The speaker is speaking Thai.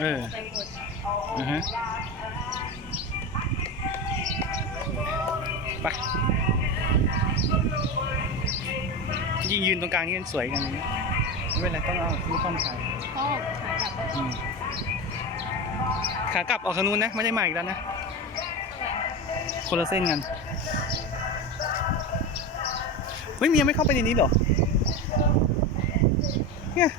เอออือฮะไปยิ่งยืนตรงกลางนี่สวยกันเลยไม่เป็นไรต้องเอาลูกป้อมถ่าย ชอบขายแบบ อืมขากลับออกทางนู้นนะไม่ได้มาอีกแล้วนะคนละเส้นกันเฮ้ยเมียไม่เข้าไปในนี้เหรอเนี่ย